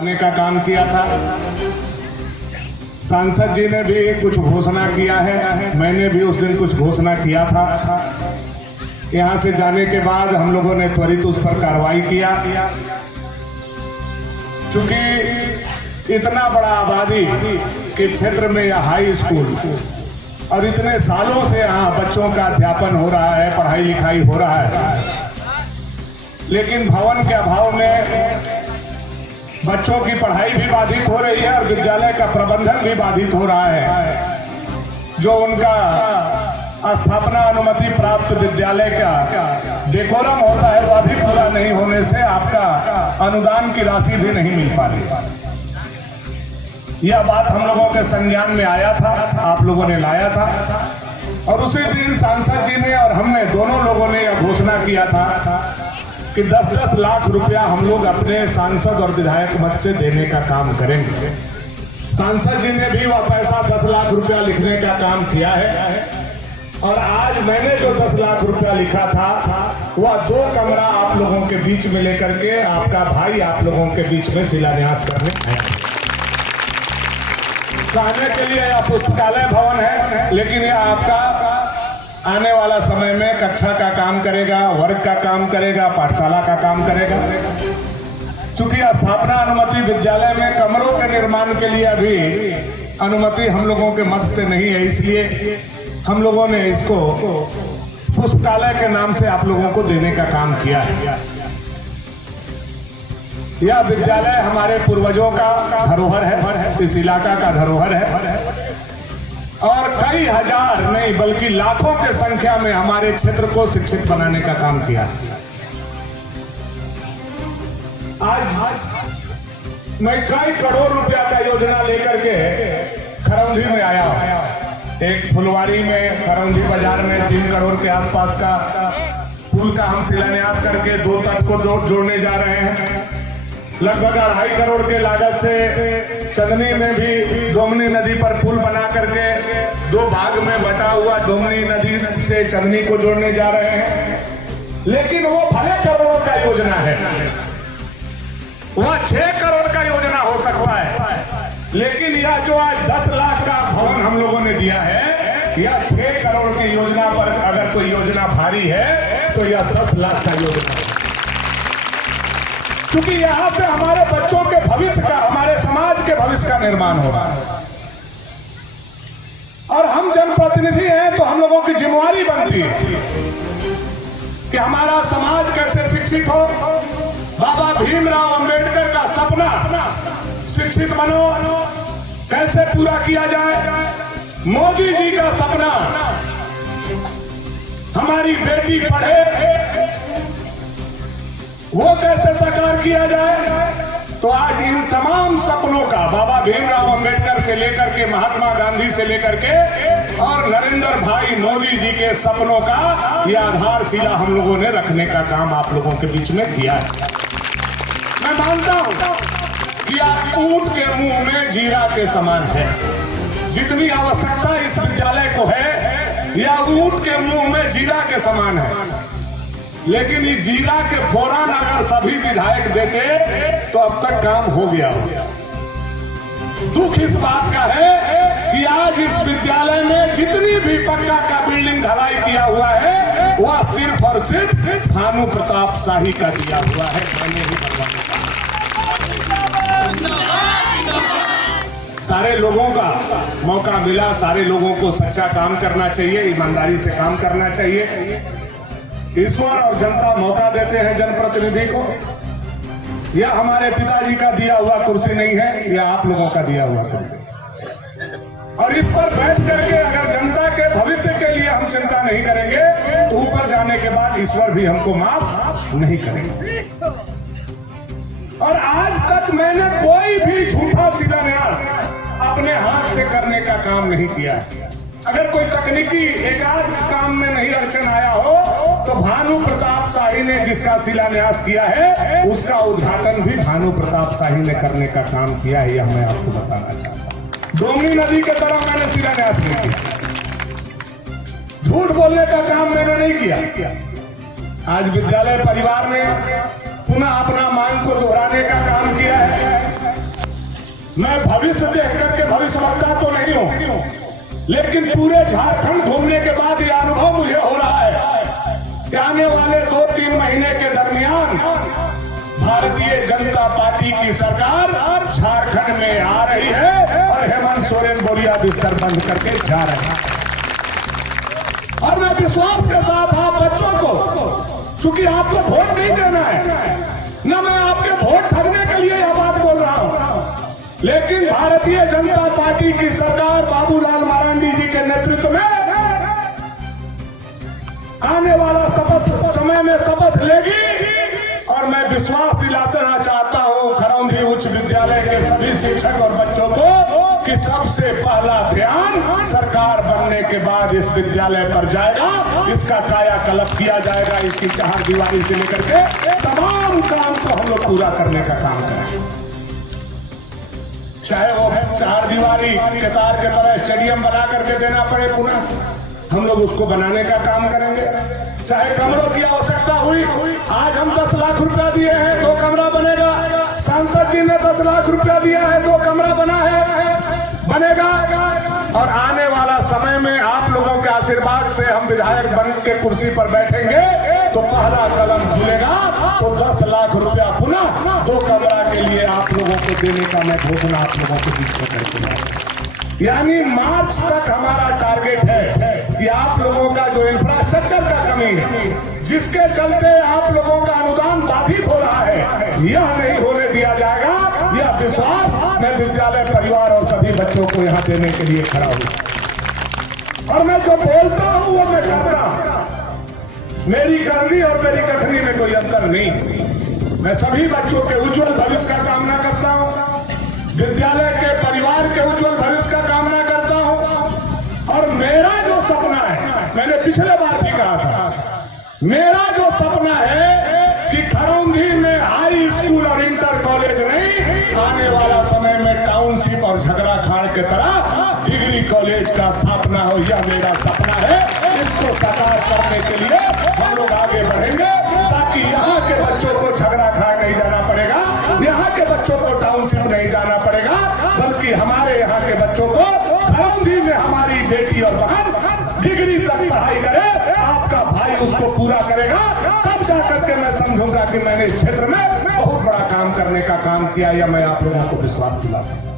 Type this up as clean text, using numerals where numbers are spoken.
आने का काम किया था। सांसद जी ने भी कुछ घोषणा किया है, मैंने भी उस दिन कुछ घोषणा किया था। यहाँ से जाने के बाद हम लोगों ने त्वरित उस पर कार्रवाई किया। चूंकि इतना बड़ा आबादी के क्षेत्र में यह हाई स्कूल और इतने सालों से यहाँ बच्चों का अध्यापन हो रहा है, पढ़ाई लिखाई हो रहा है, लेकिन भवन के अभाव में बच्चों की पढ़ाई भी बाधित हो रही है और विद्यालय का प्रबंधन भी बाधित हो रहा है। जो उनका स्थापना अनुमति प्राप्त विद्यालय का डेकोरम होता है वह भी पूरा नहीं होने से आपका अनुदान की राशि भी नहीं मिल पा रही। यह बात हम लोगों के संज्ञान में आया था, आप लोगों ने लाया था और उसी दिन सांसद जी ने और हमने दोनों लोगों ने यह घोषणा किया था कि 10-10 लाख रुपया हम लोग अपने सांसद और विधायक मद से देने का काम करेंगे। सांसद जी ने भी वह पैसा 10 लाख रुपया लिखने का काम किया है और आज मैंने जो 10 लाख रुपया लिखा था वह 2 कमरा आप लोगों के बीच में लेकर के आपका भाई आप लोगों के बीच में शिलान्यास करने आया। कहने के लिए यह पुस्तकालय भवन है, लेकिन यह आपका आने वाला समय में कक्षा का काम करेगा, वर्ग का काम करेगा, पाठशाला का काम करेगा। चूंकि स्थापना अनुमति विद्यालय में कमरों के निर्माण के लिए अभी अनुमति हम लोगों के मत से नहीं है, इसलिए हम लोगों ने इसको पुस्तकालय के नाम से आप लोगों को देने का काम किया है। यह विद्यालय हमारे पूर्वजों का धरोहर है, इस इलाका का धरोहर है और कई हजार नहीं बल्कि लाखों के संख्या में हमारे क्षेत्र को शिक्षित बनाने का काम किया। आज मैं कई करोड़ रुपया का योजना लेकर के खरौंधी में आया हूं। एक फुलवारी में खरौंधी बाजार में 3 करोड़ के आसपास का पुल का हम शिलान्यास करके 2 तट को जोड़ने जा रहे हैं। लगभग 2.5 करोड़ के लागत से चंदनी में भी डोमनी नदी पर पुल बना करके 2 भाग में बटा हुआ डोमनी नदी से चंदनी को जोड़ने जा रहे हैं। लेकिन वो भले करोड़ों का योजना है, वह 6 करोड़ का योजना हो सकता है, लेकिन यह जो आज 10 लाख का भवन हम लोगों ने दिया है, यह 6 करोड़ की योजना पर अगर कोई योजना भारी है तो यह 10 लाख का योजना है। क्योंकि यहां से हमारे बच्चों के भविष्य का, हमारे समाज के भविष्य का निर्माण हो रहा है और हम जनप्रतिनिधि हैं तो हम लोगों की जिम्मेवारी बनती है कि हमारा समाज कैसे शिक्षित हो। बाबा भीमराव अंबेडकर का सपना शिक्षित बनो कैसे पूरा किया जाए, मोदी जी का सपना हमारी बेटी पढ़े वो कैसे साकार किया जाए। तो आज इन तमाम सपनों का बाबा भीमराव अंबेडकर से लेकर के महात्मा गांधी से लेकर के और नरेंद्र भाई मोदी जी के सपनों का यह आधारशिला हम लोगों ने रखने का काम आप लोगों के बीच में किया है। मैं मानता हूं कि आप ऊंट के मुंह में जीरा के समान है। जितनी आवश्यकता इस विद्यालय को है यह ऊंट के मुंह में जीरा के समान है, लेकिन इस जीरा के फौरन अगर सभी विधायक देते तो अब तक काम हो गया हो। दुख इस बात का है कि आज इस विद्यालय में जितनी भी पक्का का बिल्डिंग ढलाई किया हुआ है वह सिर्फ और सिर्फ भानु प्रताप शाही का दिया हुआ है। मैंने ही सारे लोगों का मौका मिला, सारे लोगों को सच्चा काम करना चाहिए, ईमानदारी से काम करना चाहिए। ईश्वर और जनता मौका देते हैं जनप्रतिनिधि को। यह हमारे पिताजी का दिया हुआ कुर्सी नहीं है, यह आप लोगों का दिया हुआ कुर्सी, और इस पर बैठ करके अगर जनता के भविष्य के लिए हम चिंता नहीं करेंगे तो ऊपर जाने के बाद ईश्वर भी हमको माफ नहीं करेंगे। और आज तक मैंने कोई भी झूठा शिलान्यास अपने हाथ से करने का काम नहीं किया। अगर कोई तकनीकी एकाध काम में नहीं अड़चन आया हो तो भानु प्रताप शाही ने जिसका शिलान्यास किया है उसका उद्घाटन भी भानु प्रताप शाही ने करने का काम किया है। यह मैं आपको बताना चाहता हूँ। डोमनी नदी के तरफ मैंने शिलान्यास नहीं किया, झूठ बोलने का काम मैंने नहीं किया। आज विद्यालय परिवार ने पुनः अपना मांग को दोहराने का काम किया है। मैं भविष्य देख करके भविष्यवक्ता तो नहीं हूं, लेकिन पूरे झारखंड घूमने के बाद यह अनुभव मुझे हो रहा है कि आने वाले 2-3 महीने के दरमियान भारतीय जनता पार्टी की सरकार झारखंड में आ रही है और हेमंत सोरेन बोरिया बिस्तर बंद करके जा रहे हैं। और मैं विश्वास के साथ आप बच्चों को, चूंकि आपको वोट नहीं देना है, न मैं आपके वोट ठगने के लिए यह बात बोल रहा हूं, लेकिन भारतीय जनता पार्टी की सरकार बाबूलाल मरांडी जी के नेतृत्व में आने वाला समय में शपथ लेगी। और मैं विश्वास दिलाना चाहता हूं खरौंधी उच्च विद्यालय के सभी शिक्षक और बच्चों को कि सबसे पहला ध्यान सरकार बनने के बाद इस विद्यालय पर जाएगा, इसका कायाकल्प किया जाएगा, इसकी चारदीवारी से लेकर के तमाम काम को हम लोग पूरा करने का काम करेंगे। चाहे वो चारदीवारी के तार के तरह स्टेडियम बना करके देना पड़े पुनः, हम लोग उसको बनाने का काम करेंगे। चाहे कमरों की आवश्यकता हुई, आज हम 10 लाख रुपया दिए हैं, 2 कमरा बनेगा। सांसद जी ने 10 लाख रुपया दिया है, 2 कमरा बनेगा। और आने वाला समय में आप लोगों के आशीर्वाद से हम विधायक बन के कुर्सी पर बैठेंगे तो पहला कलम खुलेगा, तो 10 लाख रुपया पुनः 2 कमरा के लिए आप लोगों को देने का मैं घोषणा आप लोगों के बीच में करके, यानी मार्च तक हमारा टारगेट है कि आप लोगों का जो इंफ्रास्ट्रक्चर का कमी है, जिसके चलते आप लोगों का अनुदान बाधित हो रहा है, यह नहीं होने दिया जाएगा। यह विश्वास मैं विद्यालय परिवार और सभी बच्चों को यहाँ देने के लिए खड़ा हूँ। और मैं जो बोलता हूँ वो मैं करता हूँ। मेरी करनी और मेरी कथनी में कोई अंतर नहीं है। मैं सभी बच्चों के उज्जवल भविष्य का कामना करता हूँ, विद्यालय के परिवार के उज्जवल भविष्य का कामना करता हूं। और मेरा जो सपना है, मैंने पिछले बार भी कहा था, मेरा जो सपना है कि खरौंधी में हाई स्कूल और इंटर कॉलेज नहीं, आने वाला समय में टाउनशिप और झगड़ाखाड़ के तरह डिग्री कॉलेज का स्थापना हो, यह मेरा सपना है। इसको साकार करने के लिए हम लोग आगे बढ़ेंगे ताकि यहाँ के बच्चों को झगड़ाखाड़ नहीं जाना पड़ेगा, यहाँ के बच्चों को टाउनशिप नहीं जाना पड़ेगा, बल्कि हमारे यहाँ के बच्चों को खरौंधी में हमारी बेटी और बहन डिग्री तक पढ़ाई करे, आपका भाई उसको पूरा करेगा, तब जाकर के मैं समझूंगा कि मैंने इस क्षेत्र में बहुत बड़ा काम करने का काम किया। या मैं आप लोगों को विश्वास दिलाता हूं।